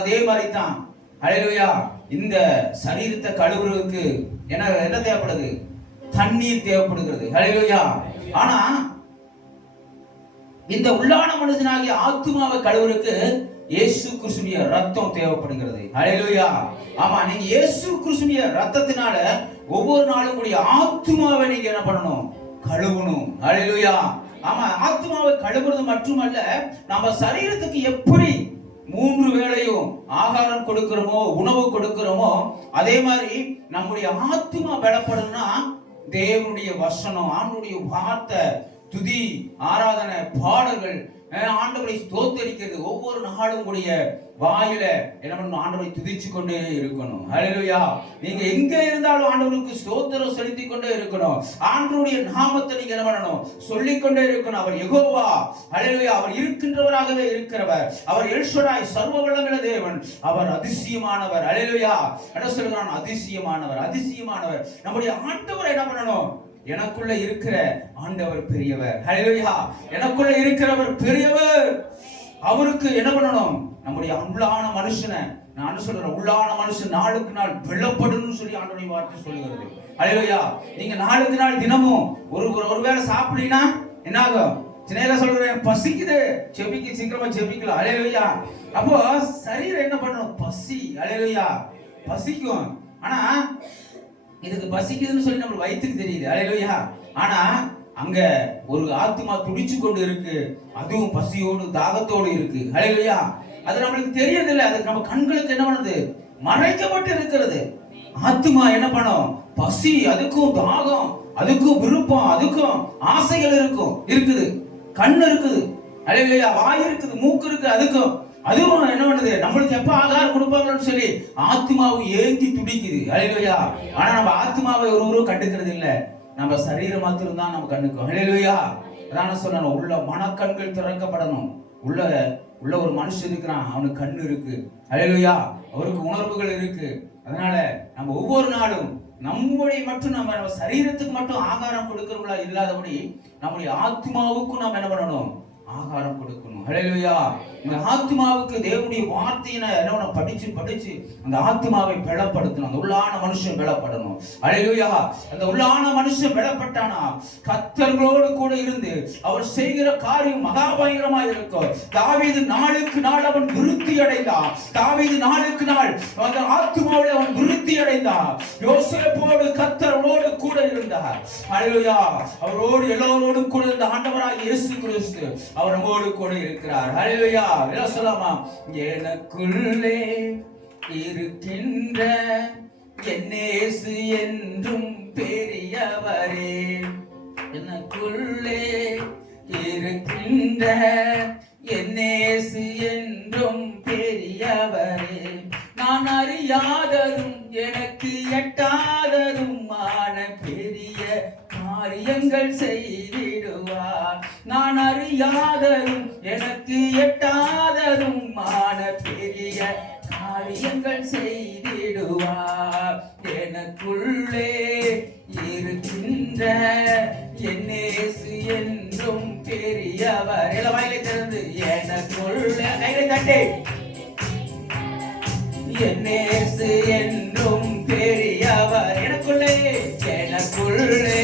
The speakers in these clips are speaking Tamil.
அதே மாதிரி தான் அலையிலுயா இந்த சரீரத்தை கழுவுறதுக்கு என்ன என்ன தேவைப்படுது? தண்ணீர் தேவைப்படுகிறது. அலையிலுயா ஆனா இந்த உள்ளான மனுஷனாகிய ஆத்துமாவை கழுவுறதுக்கு இயேசு கிறிஸ்துடைய ரத்தம் தேவைப்படுகிறது. ஹalleluya ஆமா நீங்க இயேசு கிருஷ்ணிய ரத்தத்தினால ஒவ்வொரு நாளும் கூடிய ஆத்துமாவை நீங்க என்ன பண்ணணும்? கழுவணும். ஹalleluya ஆமா ஆத்துமாவை கழுவுறது மட்டுமல்ல நம்ம சரீரத்துக்கு எப்படி மூன்று வேளையும் ஆகாரம் கொடுக்கிறோமோ உணவு கொடுக்கிறோமோ அதே மாதிரி நம்முடைய ஆத்துமா பலப்படணும்னா தேவனுடைய வசனம் ஆண்டுடைய வார்த்தை துதி ஆராதனை பாடல்கள் ஆண்டவரை தோத்தரிக்கிறது ஒவ்வொரு நாளும் கூடிய வாயில என்ன பண்ணணும் ஆண்டவரை துதிச்சு கொண்டே இருக்கணும். ஹalleluya நீங்க எங்க இருந்தாலும் ஆண்டவருக்கு ஸ்தோத்திரம் செலுத்தி கொண்டே இருக்கணும். ஆண்டவருடைய நாமத்தை நீங்க என்ன பண்ணணும்? சொல்லிக் கொண்டே இருக்கணும். அவர் எகோவா ஹalleluya அவர் இருக்கின்றவராகவே இருக்கிறவர். அவர் எல்ஷடாய் சர்வ வல்லமையுள்ள தேவன். அவர் அதிசயமானவர். ஹalleluya என்ன சொல்கிறான் அதிசயமானவர். அதிசயமானவர். நம்முடைய ஆண்டவரை என்ன பண்ணணும்? எனக்குள்ள இருக்கிற ஆண்டவர் பெரியவர். ஹalleluya எனக்குள்ள இருக்கிறவர் பெரியவர். அவருக்கு என்ன பண்ணணும்? நம்முடைய உள்ளான மனுஷனை நான் சொல்றேன்? உள்ளான மனுஷன் நாளுக்கு நாள் வெள்ளப்படணும்னு சொல்லி ஆண்டவருடைய வார்த்தை சொல்லுகிறது. ஹalleluya நீங்க நாளுக்கு நாள் தினமும் ஒரு ஒரு ஒருவேளை சாப்பிடலீங்கன்னா என்ன ஆகும் சின்ன சொல்றேன் பசிக்குது. செபிக்கு சீக்கிரமா செபிக்கலாம் அலையலுயா. அப்போ சரீரம் என்ன பண்ணணும்? பசி. அலையலுயா. பசிக்கும். ஆனா இதுக்கு பசிக்குதுன்னு சொல்லி நம்ம வயிற்றுக்கு தெரியுது. அலையலுயா. ஆனா அங்க ஒரு ஆத்மா துடிச்சு கொண்டு இருக்கு. அதுவும் பசியோடு தாகத்தோடு இருக்கு. அலையலுயா அது நம்மளுக்கு தெரியறதில்ல. அது நம்ம கண்களுக்கு என்ன பண்ணுது? மறைக்கப்பட்டு இருக்கிறது. ஆத்மா என்ன பண்ணும்? பசி அதுக்கும் தாகம் அதுக்கும் விருப்பம் அதுக்கும் ஆசைகள் இருக்கும் இருக்குது. கண் இருக்குது. அலையிலையா வாய் இருக்குது மூக்கு இருக்கு அதுக்கும். அதுவும் என்ன பண்ணுது? நம்மளுக்கு எப்ப ஆகாரம் கொடுப்பாங்கன்னு சொல்லி ஆத்மாவை ஏங்கி துடிக்குது. அலையிலையா ஆனா நம்ம ஆத்மாவை ஒரு கண்டுக்கிறது இல்லை நம்ம சரீரம் மாத்திரம் தான் நம்ம கண்ணுக்கும் அலையிலையா அதான சொல்லணும் உள்ள மனக்கண்கள் திறக்கப்படணும். உள்ள உள்ள ஒரு மனுஷன் இருக்கிறான் அவனுக்கு கண்ணு இருக்கு. அலையிலையா அவருக்கு உணர்வுகள் இருக்கு. அதனால நம்ம ஒவ்வொரு நாளும் நம்முடைய மட்டும் நம்ம நம்ம சரீரத்துக்கு மட்டும் ஆகாரம் கொடுக்கிறவங்களா இல்லாதபடி நம்முடைய ஆத்மாவுக்கும் நம்ம என்ன பண்ணணும்? ஆகாரம் கொடுக்கணும். ஹalleluya இந்த ஆத்மாவுக்கு தேவனுடைய வார்த்தையினை என்ன படிச்சு படிச்சு அந்த ஆத்மாவை பலப்படுத்தணும். அந்த உள்ளான மனுஷன் பலப்படணும். அழகுயா அந்த உள்ளான மனுஷன் பலப்பட்டானா? கத்தர்களோடு கூட இருந்து அவர் செய்கிற காரியம் மகாபயங்கரமா இருக்கும். தாவீது நாளுக்கு நாள் அவன் விருத்தி அடைந்தான். தாவீது நாளுக்கு நாள் அந்த ஆத்மாவோட அவன் விருத்தி அடைந்தான். யோசிப்போடு கத்தரோடு கூட இருந்தார். அழகுயா அவரோடு எல்லோரோடும் கூட இருந்த ஆண்டவராக இயேசு கிறிஸ்து அவர் நம்மோடு கூட இருக்கிறார் ஹalleluya. எல்லாம் சொல்லலாமா? எனக்குள்ளே இருக்கின்ற என்னேசு என்றும் பெரியவரே. எனக்குள்ளே இருக்கின்ற என்னேசு என்றும் பெரியவரே. நான் அறியாததும் எனக்கு எட்டாததுமான பெரிய காரியங்கள் செய்திடுவார். நான் அறியாததும் எனக்கு எட்டாததும் மான பெரிய காரியங்கள் செய்திடுவார். எனக்குள்ளே இருக்கின்ற என்னேசு என்றும் பெரியவர். எல்லாம் வாயிலை திறந்து எனக்குள்ளே கைகளை தட்டே. என்னேசு என்றும் பெரியவர். எனக்குள்ளே எனக்குள்ளே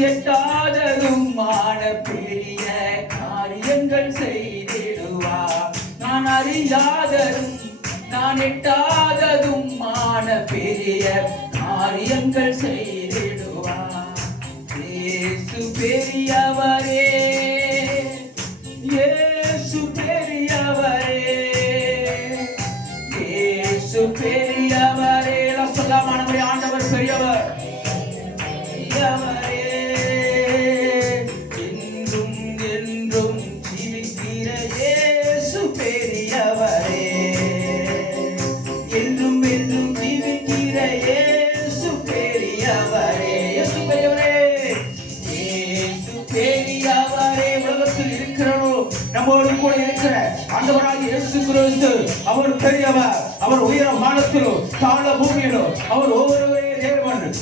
எட்டாததும் எட்டாததுமான பெரிய காரியங்கள் செய்திடுவா. நான் அறியாததும் நான் எட்டாததும் எட்டாததுமான பெரிய காரியங்கள் செய்திடுவா. இயேசு பெரியவரே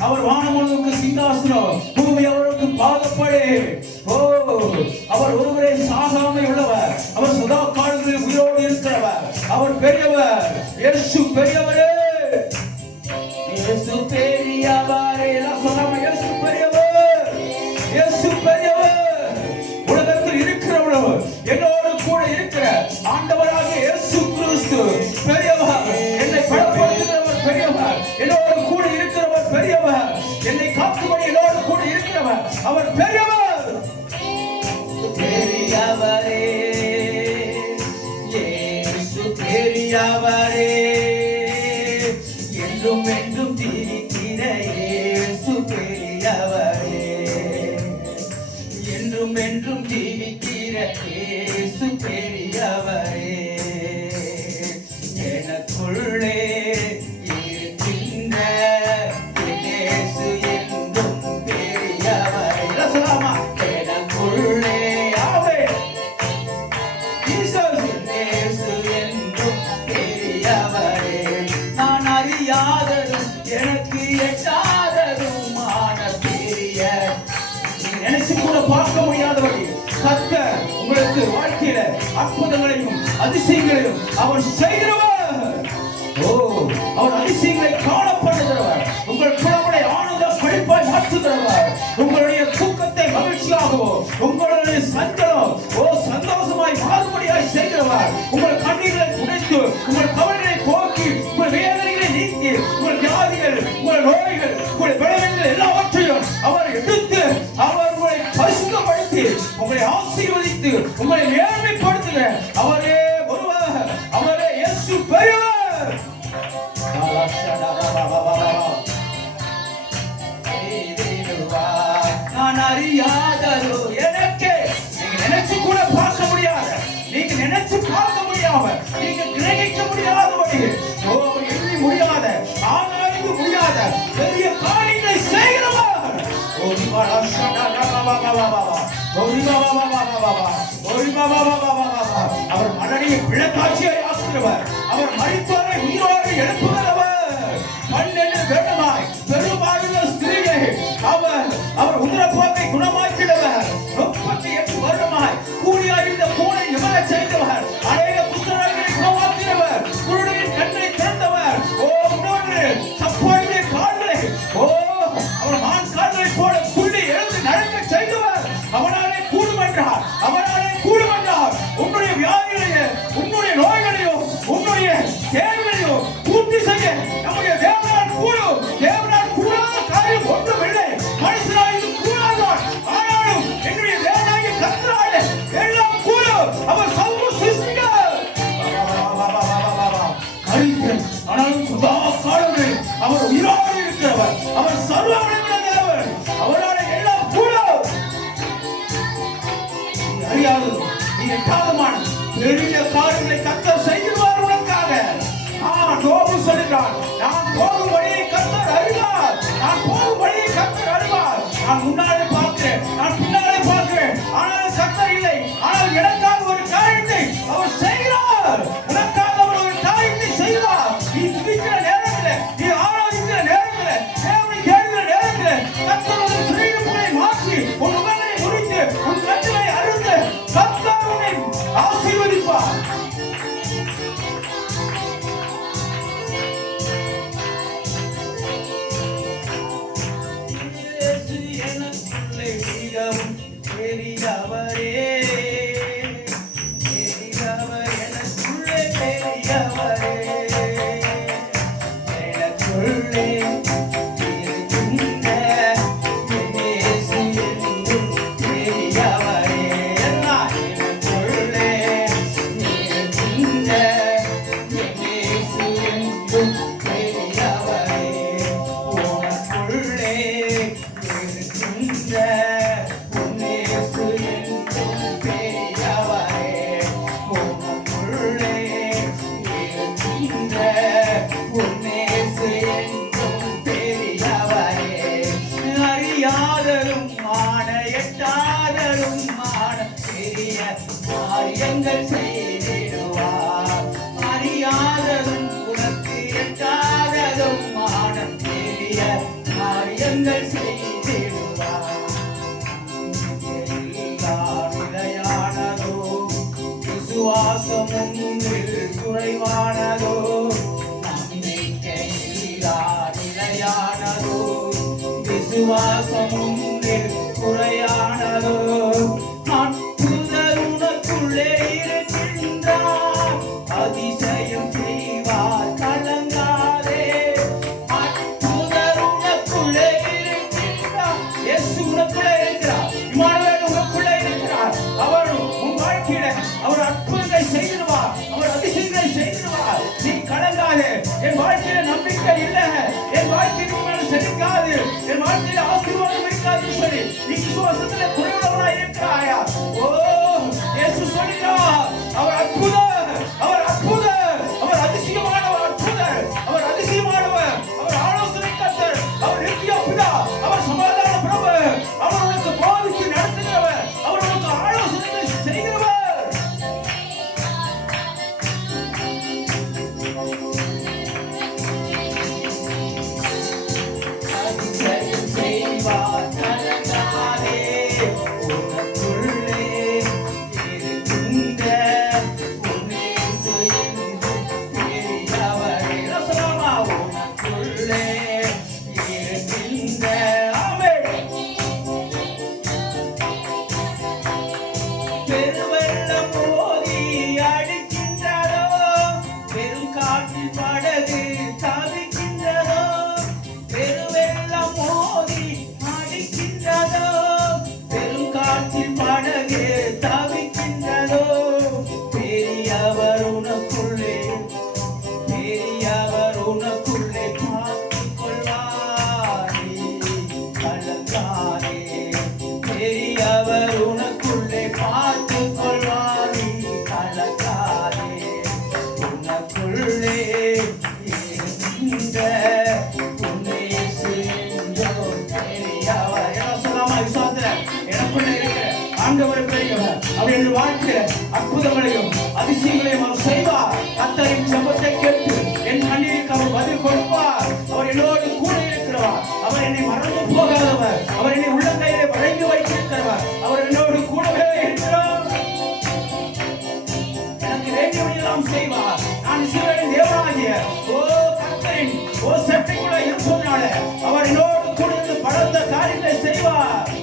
அவர் வானமுழுக்கு சிங்காசனம். பூமி அவருக்கு பாதப்படே. ஓ அவர் ஒருவரே சாகாமை உள்ளவர். அவர் சதா காலங்களில் உயிரோடு இருக்கிறவர். அவர் பெரியவர். இயேசு பெரியவரே. ရပါれယံတို့မဲ့ நினைச்சு கூட பார்க்க முடியாதபடி கத்த உங்களுக்கு வாழ்க்கையில அற்புதங்களையும் அதிசயங்களையும் அவர் செய்கிறவர் ஓ அவர் அதிசயங்களை காணப்படுகிறவர் உங்கள் குழந்தை ஆனந்த படிப்பாய் மாற்றுகிறவர் உங்களுடைய தூக்கத்தை மகிழ்ச்சியாகவோ உங்களுடைய சஞ்சலம் ஓ சந்தோஷமாய் மாறுபடியாய் செய்கிறவர் உங்கள் கண்ணீர்களை துடைத்து உங்கள் கவலைகளை உங்களை மேன்மைப்படுத்துகிற அவரே ஒருவர் அவரே இயேசு பெரியவர். நான் அறியாததோ எனக்கு. நீங்க நினைச்சு கூட பார்க்க முடியாத. நீங்க நினைச்சு பார்க்க முடியாம நீங்க கிரகிக்க முடியாதபடி ஓ எண்ணி முடியாத ஆராய்ந்து முடியாத பெரிய காரியங்களை செய்கிறவர். ஓ வா வா வா வா. அவர் மரணி பிழக்காட்சியை ஆசிரியவர் அவர் மறித்தோரை உயிரோடு எழுப்புகிறவர் அவர் சர்வ சிருஷ்டிகர் மனிதன் ஆனாலும் சதா காலங்களில் அவர் உயிரோடு இருக்கிறவர். அவர் சர்வ வல்லமையுள்ள தேவன். அவரால் எல்லாம் கூடும் அறியாது நீ எட்டாதமான பெரிய காரியங்களை கத்த செய்கிறார் உனக்காக. நான் நோவு சொல்லுகிறான் நான் போகும் வழியை கத்தர் அறிவார். நான் போகும் வழியை கத்தர் அறிவார். நான் முன்னாடி பார்த்தேன். நான் பின்னாடி அருங்கள் செய்திடுவார் நிலையானதோ விசுவாசமும் குறைவானதோ நம்பிக்கை நிலையானதோ விசுவாச வாழ்க்கையில அவர் அற்புதங்களை செய்திருவார் அவர் அதிசயங்களை செய்திருவார் நீ கலங்காது. என் வாழ்க்கையில நம்பிக்கை இல்ல. என் வாழ்க்கைக்கு மேல செழிக்காது. என் வாழ்க்கையில ஆசீர்வாதம் இருக்காதுன்னு சொல்லி நீ விசுவாசத்துல செய்வார் அற்புதங்களையும் அதிசயங்களையும் அவர் செய்வார். கத்தரின் செபத்தை கேட்டு என் கண்ணீருக்கு அவர் பதில் கொடுப்பார். அவர் என்னோடு கூட இருக்கிறவர். அவர் என்னை மறந்து போகாதவர். அவர் என்னை உள்ள கையிலே வளைந்து வைத்திருக்கிறவர். அவர் என்னோடு கூடவே இருக்கிறார். எனக்கு வேண்டியவனையெல்லாம் செய்வார். நான் இஸ்ரேலின் தேவனாகிய ஓ கத்தரின் ஓ சட்டைக்குள்ள இருப்பதனால அவர் என்னோடு கூட இருந்து பலத்த காரியத்தை செய்வார்.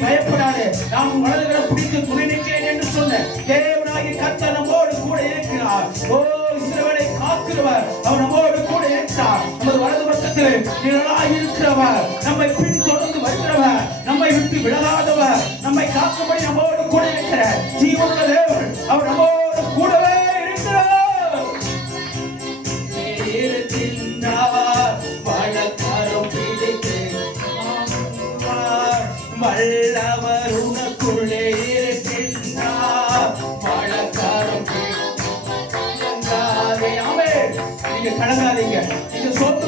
பயப்படாதே. நான் உன் பிடித்து துணை நிற்கிறேன் என்று சொன்ன தேவனாகி கத்த நம்மோடு கூட இருக்கிறார். ஓ இஸ்ரவேலை காக்கிறவர் அவர் நம்மோடு கூட இருக்கிறார். நமது வலது பக்கத்தில் நிழலாக இருக்கிறவர். நம்மை பின் தொடர்ந்து வருகிறவர். நம்மை விட்டு விலகாதவர். நம்மை காக்கும்படி நம்மோடு கூட இருக்கிற ஜீவனுள்ள தேவன் அவர் நம்மோடு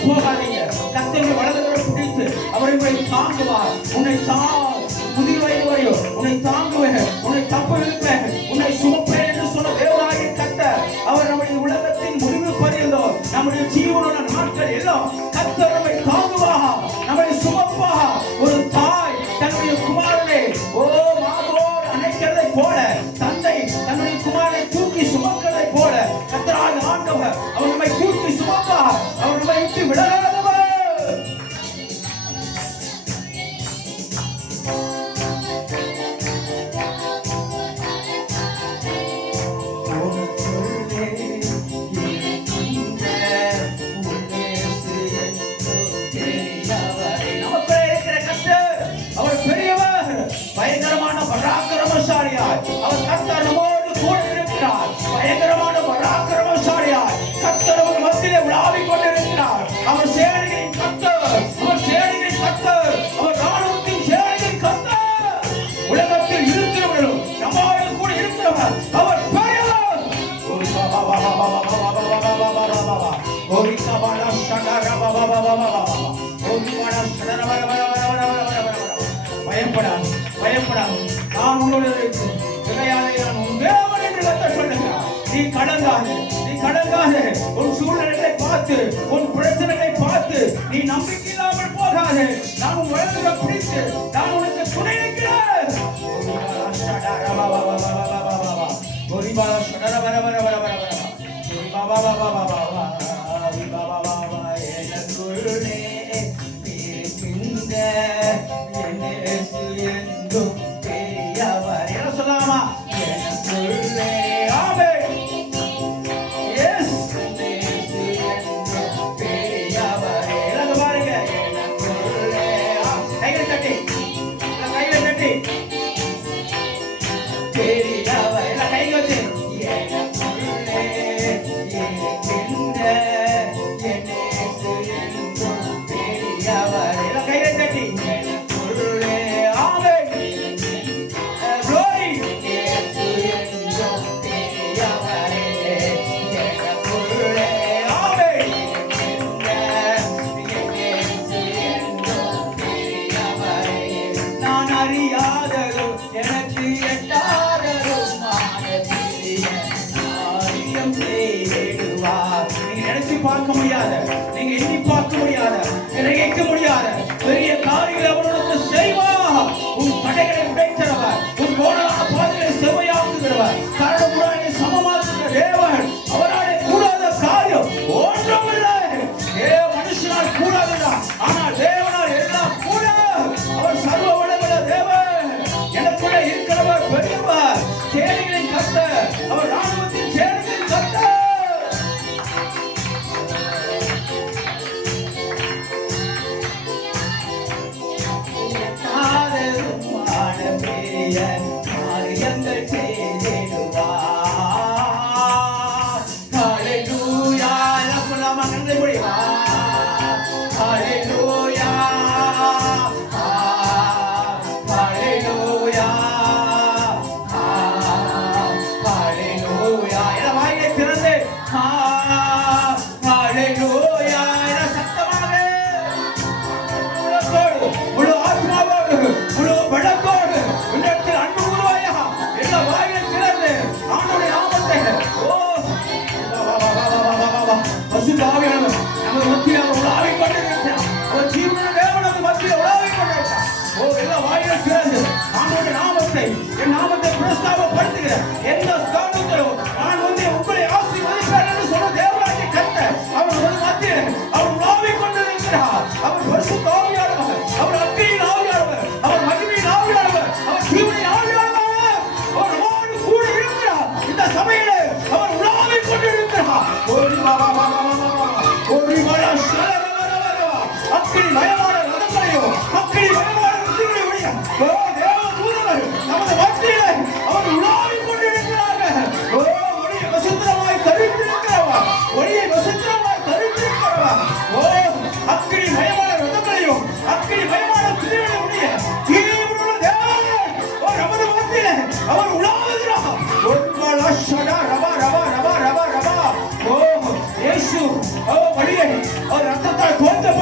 போகாதீங்க. கத்தனை வலதுகளை பிடித்து அவர் உங்களை தாங்குவார். உன்னை தா கலங்காது நீ கலங்காது உன் சூழ்நிலைகளை பார்த்து உன் பிரச்சனைகளை பார்த்து நீ நம்பிக்கை இல்லாமல் போகாது நான் உன் வளர்ந்த பிடித்து நான் உனக்கு துணை நிற்கிறேன் எனக்குள்ளே அறியாததோ? எனக்கு எட்டாததோ? காரியம் செய்திடுவார் நீங்க நினைச்சு பார்க்க முடியாத நீங்க எண்ணி பார்க்க முடியாத கிரகிக்க முடியாத கத்த அவர் あ、两个と团っ。